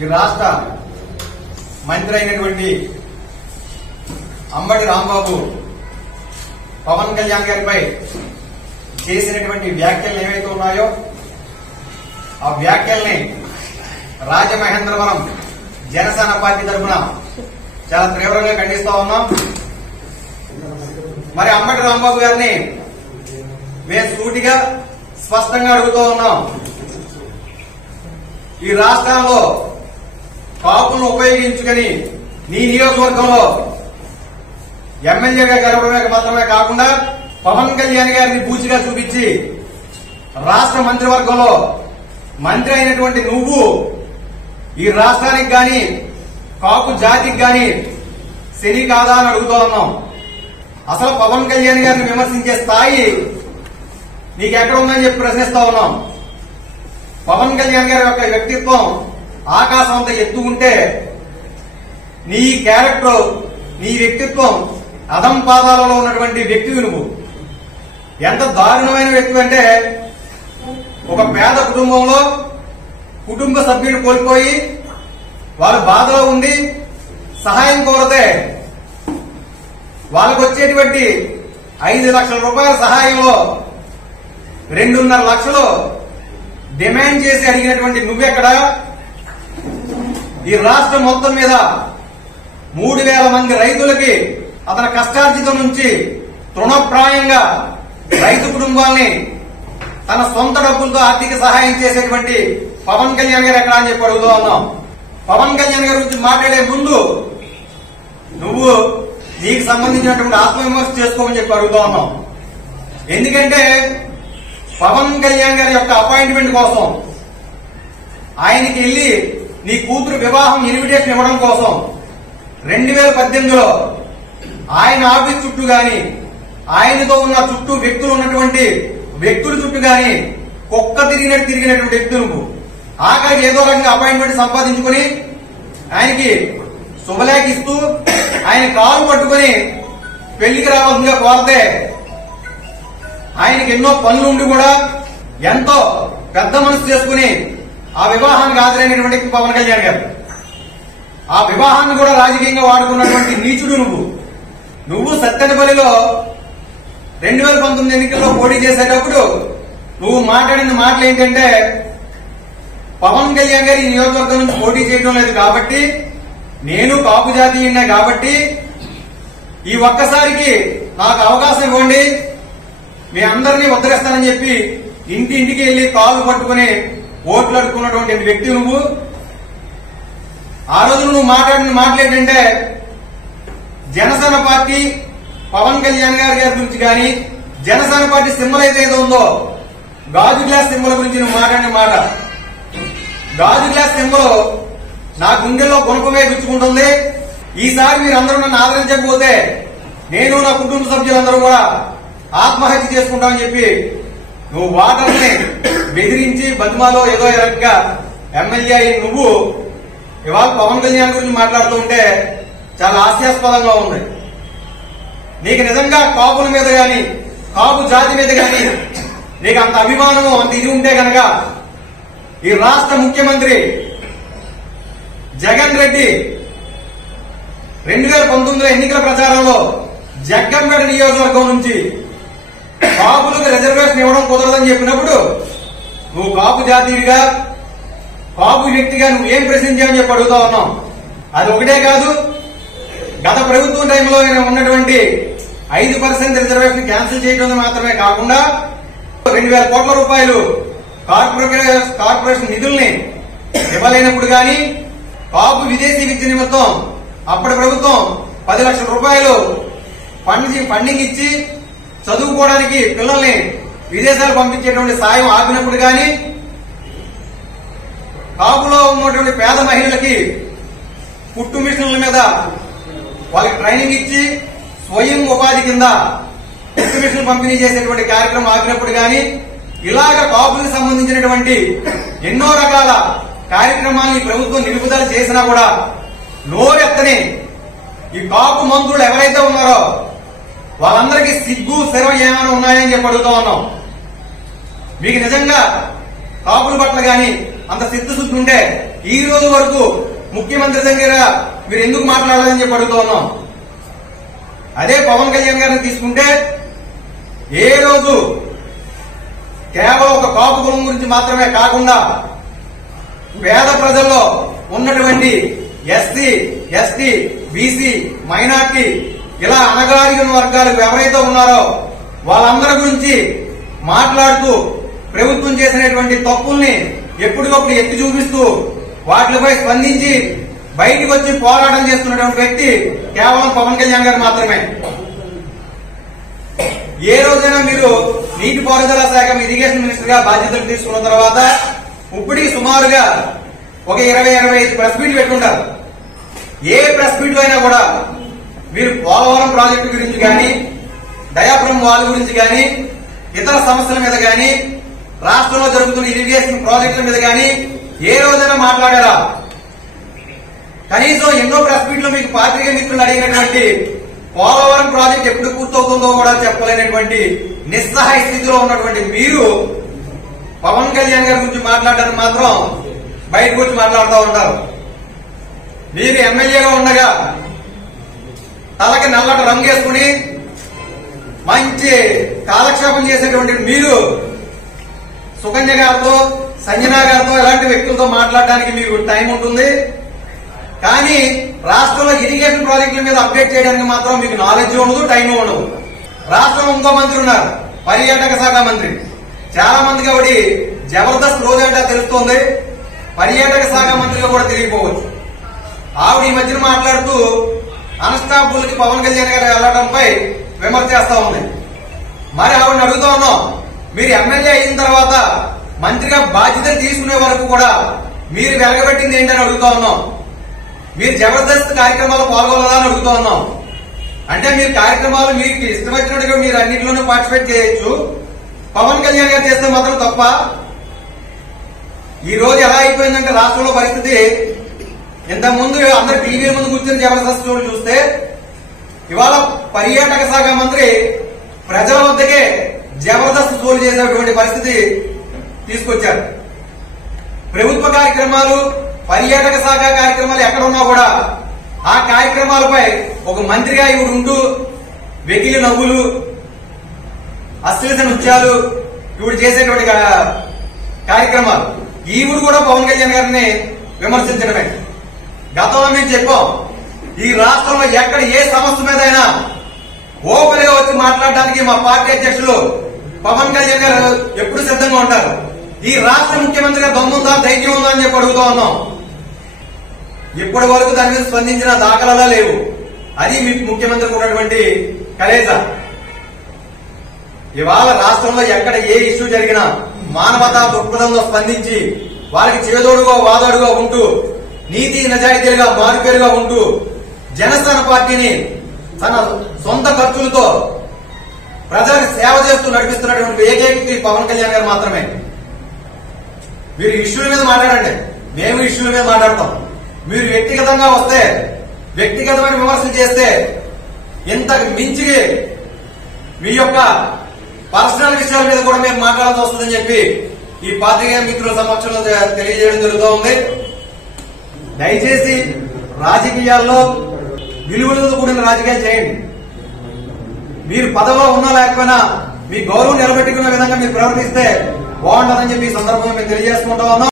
ఈ రాష్ట్ర మంత్రి అయినటువంటి అంబటి రాంబాబు పవన్ కళ్యాణ్ గారిపై చేసినటువంటి వ్యాఖ్యలు ఏవైతే ఉన్నాయో ఆ వ్యాఖ్యల్ని రాజమహేంద్రవరం జనసేన పార్టీ తరఫున చాలా తీవ్రంగా ఖండిస్తా ఉన్నాం. మరి అంబటి రాంబాబు గారిని మేము సూటిగా స్పష్టంగా అడుగుతూ ఉన్నాం. ఈ రాష్ట్రంలో కాపులను ఉపయోగించుకుని నీ నియోజకవర్గంలో ఎమ్మెల్యేగా గెలవడమే మాత్రమే కాకుండా పవన్ కళ్యాణ్ గారిని బూచిగా చూపించి రాష్ట్ర మంత్రివర్గంలో మంత్రి అయినటువంటి నువ్వు ఈ రాష్ట్రానికి గాని కాపు జాతికి గాని శని కాదా అని అడుగుతూ ఉన్నాం. అసలు పవన్ కళ్యాణ్ గారిని విమర్శించే స్థాయి నీకెక్కడ ఉందని చెప్పి ప్రశ్నిస్తా ఉన్నాం. పవన్ కళ్యాణ్ గారి యొక్క వ్యక్తిత్వం ఆకాశం అంత ఎత్తు ఉంటే నీ క్యారెక్టర్ నీ వ్యక్తిత్వం అధం పాదాలలో ఉన్నటువంటి వ్యక్తివి నువ్వు. ఎంత దారుణమైన వ్యక్తి అంటే ఒక పేద కుటుంబంలో కుటుంబ సభ్యుడు కోల్పోయి వాళ్ళు బాధలో ఉండి సహాయం కోరితే వాళ్ళకు వచ్చేటువంటి 5 లక్షల రూపాయల సహాయంలో 2.5 లక్షలు డిమాండ్ చేసి అడిగినటువంటి నువ్వెక్కడ? ఈ రాష్ట్రం మొత్తం మీద 3,000 మంది రైతులకి అతని కష్టార్జితం నుంచి తృణప్రాయంగా రైతు కుటుంబాల్ని తన సొంత డబ్బులతో ఆర్థిక సహాయం చేసేటువంటి పవన్ కళ్యాణ్ గారు ఎక్కడ అని చెప్పి అడుగుతూ ఉన్నాం. పవన్ కళ్యాణ్ గారి గురించి మాట్లాడే ముందు నువ్వు నీకు సంబంధించినటువంటి ఆత్మవిమర్శ చేసుకోమని చెప్పి అడుగుతూ ఉన్నాం. ఎందుకంటే పవన్ కళ్యాణ్ గారి యొక్క అపాయింట్మెంట్ కోసం ఆయనకి వెళ్లి నీ కూతురు వివాహం ఇన్విటేషన్ ఇవ్వడం కోసం 2018లో ఆయన ఆఫీస్ చుట్టూ గాని ఆయనతో ఉన్న చుట్టూ వ్యక్తులు ఉన్నటువంటి వ్యక్తుల చుట్టూ గాని కుక్క తిరిగినటువంటి వ్యక్తులు నువ్వు ఆఖరికి ఏదో రకంగా అపాయింట్మెంట్ సంపాదించుకుని ఆయనకి శుభలేఖ ఇస్తూ ఆయన కాలు పట్టుకుని పెళ్లికి రావాల్సిందిగా కోరితే ఆయనకి ఎన్నో పనులు ఉండి కూడా ఎంతో పెద్ద మనసు చేసుకుని ఆ వివాహానికి హాజరైనటువంటి పవన్ కళ్యాణ్ గారు ఆ వివాహాన్ని కూడా రాజకీయంగా వాడుకున్నటువంటి నీచుడు నువ్వు సత్తెనపల్లిలో 2019 ఎన్నికల్లో పోటీ చేసేటప్పుడు నువ్వు మాట్లాడిన మాటలు ఏంటంటే పవన్ కళ్యాణ్ గారు ఈ నియోజకవర్గం నుంచి పోటీ చేయడం లేదు కాబట్టి నేను కాపు జాతీయుడినే కాబట్టి ఈ ఒక్కసారికి నాకు అవకాశం ఇవ్వండి మీ అందరినీ ఉద్ధరిస్తానని చెప్పి ఇంటింటికి వెళ్లి కాలు పట్టుకుని ఓట్లు అడుక్కున్నటువంటి వ్యక్తి నువ్వు. ఆ రోజు నువ్వు మాట్లాడిన మాటలు ఏంటంటే జనసేన పార్టీ పవన్ కళ్యాణ్ గారి గురించి కానీ జనసేన పార్టీ సింబల్ అయితే ఏదో ఉందో గాజు గ్లాస్ సింబల్ గురించి నువ్వు మాట్లాడిన మాట గాజు గ్లాస్ సింబల్ నా గుండెల్లో గుణపమే గుచ్చుకుంటుంది. ఈసారి మీరందరూ నన్ను ఆదరించకపోతే నేను నా కుటుంబ సభ్యులందరూ కూడా ఆత్మహత్య చేసుకుంటామని చెప్పి నువ్వు వాటర్ని బెదిరించి బతిమాలో ఏదో రకంగా ఎమ్మెల్యే అయి నువ్వు ఇవాళ పవన్ కళ్యాణ్ గురించి మాట్లాడుతూ ఉంటే చాలా హాస్యాస్పదంగా ఉంది. నీకు నిజంగా కాపుల మీద గాని కాపు జాతి మీద గాని నీకు అంత అభిమానం అంత ఇది ఉంటే కనుక ఈ రాష్ట్ర ముఖ్యమంత్రి జగన్ రెడ్డి 2019 ఎన్నికల ప్రచారంలో జగ్గంపేట నియోజకవర్గం నుంచి కాపులకు రిజర్వేషన్ ఇవ్వడం కుదరదని చెప్పినప్పుడు నువ్వు కాపు జాతీయుడిగా కాపు వ్యక్తిగా నువ్వు ఏం ప్రశ్నించావని చెప్పి అడుగుతా ఉన్నాం. అది ఒకటే కాదు, గత ప్రభుత్వం టైంలో ఉన్నటువంటి 5% రిజర్వేషన్ క్యాన్సిల్ చేయడం మాత్రమే కాకుండా 2,000 కోట్ల రూపాయలు కార్పొరేషన్ నిధుల్ని ఇవ్వలేనప్పుడు గాని కాపు విదేశీ విద్య నిమిత్తం అప్పటి ప్రభుత్వం 10 లక్షల రూపాయలు ఫండింగ్ ఇచ్చి చదువుకోవడానికి పిల్లల్ని విదేశాలు పంపించేటువంటి సాయం ఆపినప్పుడు గాని కాపులో ఉన్నటువంటి పేద మహిళలకి కుట్టు మిషన్ల మీద వాళ్ళకి ట్రైనింగ్ ఇచ్చి స్వయం ఉపాధి కింద కుట్టు మిషన్లు పంపిణీ చేసేటువంటి కార్యక్రమం ఆపినప్పుడు గాని ఇలాగ కాపులకు సంబంధించినటువంటి ఎన్నో రకాల కార్యక్రమాన్ని ప్రభుత్వం నిలుపుదల చేసినా కూడా నోరెత్తని ఈ కాపు మంత్రులు ఎవరైతే ఉన్నారో వాళ్ళందరికీ సిగ్గు శరం ఏమైనా ఉన్నాయని చెప్పి అడుగుతా ఉన్నాం. మీకు నిజంగా కాపుల పట్ల గాని అంత సిద్ధశుద్ధి ఉంటే ఈ రోజు వరకు ముఖ్యమంత్రి దగ్గర మీరు ఎందుకు మాట్లాడాలని చెప్పి అడుగుతూ ఉన్నాం. అదే పవన్ కళ్యాణ్ గారిని తీసుకుంటే ఏ రోజు కేవలం ఒక కాపు కులం గురించి మాత్రమే కాకుండా పేద ప్రజల్లో ఉన్నటువంటి ఎస్సీ, ఎస్టీ, బీసీ, మైనార్టీ ఇలా అణగారిన వర్గాలు ఎవరైతే ఉన్నారో వాళ్ళందరి గురించి మాట్లాడుతూ ప్రభుత్వం చేసినటువంటి తప్పుల్ని ఎప్పటికప్పుడు ఎత్తి చూపిస్తూ వాటిపై స్పందించి బయటకు వచ్చి పోరాటం చేస్తున్నటువంటి వ్యక్తి కేవలం పవన్ కళ్యాణ్ గారు మాత్రమే. ఏ రోజైనా మీరు నీటిపారుదల శాఖ ఇరిగేషన్ మినిస్టర్ గా బాధ్యతలు తీసుకున్న తర్వాత ఇప్పటికి సుమారుగా ఒక 20-25 ప్రెస్ మీట్ పెట్టుకుంటారు. ఏ ప్రెస్ మీట్ అయినా కూడా మీరు పోలవరం ప్రాజెక్టు గురించి కానీ, డయాఫ్రమ్ వాల్ గురించి కానీ, ఇతర సమస్యల మీద కానీ, రాష్ట్రంలో జరుగుతున్న ఇరిగేషన్ ప్రాజెక్టుల మీద కానీ ఏ రోజైనా మాట్లాడారా? కనీసం ఎన్నో ప్రెస్ మీట్లు మీకు పాత్రికేయ మిత్రులు అడిగినటువంటి పోలవరం ప్రాజెక్ట్ ఎప్పుడు పూర్తవుతుందో కూడా చెప్పలేనటువంటి నిస్సహాయ స్థితిలో ఉన్నటువంటి మీరు పవన్ కళ్యాణ్ గారి గురించి మాట్లాడడానికి మాత్రం బయటకు వచ్చి మాట్లాడుతూ ఉంటారు. మీరు ఎమ్మెల్యేగా ఉండగా తలకి నల్లటి రంగు వేసుకుని మంచి కాలక్షేపం చేసేటువంటి మీరు సుకన్య గారితో, సంజనా గారితో ఇలాంటి వ్యక్తులతో మాట్లాడడానికి మీకు టైం ఉంటుంది. కానీ రాష్ట్రంలో ఇరిగేషన్ ప్రాజెక్టుల మీద అప్డేట్ చేయడానికి మాత్రం మీకు నాలెడ్జ్ ఉండదు, టైం ఉండదు. రాష్ట్రంలో ఇంకో మంత్రి ఉన్నారు, పర్యాటక శాఖ మంత్రి. చాలా మందికి ఆవిడ జబర్దస్త్ రోజు అంటే తెలుస్తోంది, పర్యాటక శాఖ మంత్రిగా కూడా తెలియకపోవచ్చు. ఆవిడ ఈ మధ్యన మాట్లాడుతూ అన్స్టాపుల్ కి పవన్ కళ్యాణ్ గారు వెళ్లడంపై విమర్శ చేస్తా ఉంది. మరి ఆవిడని అడుగుతా ఉన్నాం, మీరు ఎమ్మెల్యే అయిన తర్వాత మంత్రిగా బాధ్యతలు తీసుకునే వరకు కూడా మీరు వెలగబెట్టింది ఏంటని అడుగుతా ఉన్నాం. మీరు జబర్దస్త్ కార్యక్రమాల్లో పాల్గొనదా అని అడుగుతా ఉన్నాం. అంటే మీరు కార్యక్రమాలు మీకు ఇష్టం వచ్చినట్టుగా మీరు అన్నింటిలోనూ పార్టిసిపేట్ చేయొచ్చు, పవన్ కళ్యాణ్ గారు చేస్తే మాత్రం తప్ప. ఈ రోజు ఎలా అయిపోయిందంటే రాష్ట్రంలో పరిస్థితి, ఇంతకుముందు అందరు టీవీ ముందు కూర్చొని జబర్దస్త్ షోలు చూస్తే ఇవాళ పర్యాటక శాఖ మంత్రి ప్రజల వద్దకే జబర్దస్త్ షోలు చేసేటువంటి పరిస్థితి తీసుకొచ్చారు. ప్రభుత్వ కార్యక్రమాలు, పర్యాటక శాఖ కార్యక్రమాలు ఎక్కడున్నా కూడా ఆ కార్యక్రమాలపై ఒక మంత్రిగా ఇవి ఉంటూ వెకిలి నవ్వులు, అశ్లీల నృత్యాలు ఇవి చేసేటువంటి కార్యక్రమాలు. ఈవిడు కూడా పవన్ కళ్యాణ్ గారిని విమర్శించడమే. గతంలో మేము చెప్పాం, ఈ రాష్ట్రంలో ఎక్కడ ఏ సమస్య మీద అయినా ఓపెన్గా వచ్చి మాట్లాడడానికి మా పార్టీ అధ్యక్షులు పవన్ కళ్యాణ్ గారు ఎప్పుడు సిద్ధంగా ఉంటారు. ఈ రాష్ట్ర ముఖ్యమంత్రిగా దమ్ముందా, ధైర్యం ఉందా అని చెప్పి అడుగుతా ఉన్నాం. ఇప్పటి వరకు దాని మీద స్పందించిన దాఖలాలా లేవు. అది మీ ముఖ్యమంత్రికి ఉన్నటువంటి కలేజ. ఇవాళ రాష్ట్రంలో ఎక్కడ ఏ ఇష్యూ జరిగినా మానవతా దృక్పథంలో స్పందించి వారికి చేదోడుగా వాదోడుగా ఉంటూ నీతి నిజాయితీలుగా మారుపేరుగా ఉంటూ జనసేన పార్టీని తన సొంత ఖర్చులతో ప్రజలకు సేవ చేస్తూ నడిపిస్తున్నటువంటి ఏకైక పవన్ కళ్యాణ్ గారు మాత్రమే. మీరు ఇష్యూల మీద మాట్లాడండి, మేము ఇష్యూల మీద మాట్లాడతాం. మీరు వ్యక్తిగతంగా వస్తే, వ్యక్తిగతమైన విమర్శలు చేస్తే ఇంత మించి మీ యొక్క పర్సనల్ విషయాల మీద కూడా మేము మాట్లాడాల్సి వస్తుందని చెప్పి ఈ పాత్రికేయ మిత్రుల సమక్షంలో తెలియజేయడం జరుగుతూ ఉంది. దయచేసి రాజకీయాల్లో విలువలతో కూడిన రాజకీయాలు చేయండి. మీరు పదవిలో ఉన్నా లేకపోయినా మీ గౌరవం నిలబెట్టుకునే విధంగా మీరు ప్రవర్తిస్తే బాగుంటుందని చెప్పి ఈ సందర్భంగా మేము తెలియజేసుకుంటా ఉన్నాం.